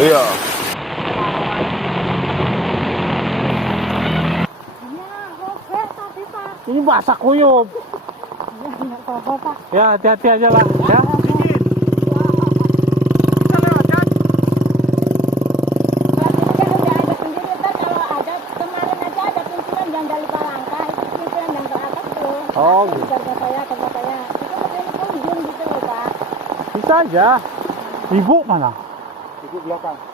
Iya. Ini basah kuyup. Ya, hati-hati aja lah, ya. Oh, gitu. Keluarga saya. Itu kunjung gitu loh, Pak. Bisa aja. Ibu mana? Ibu belakang.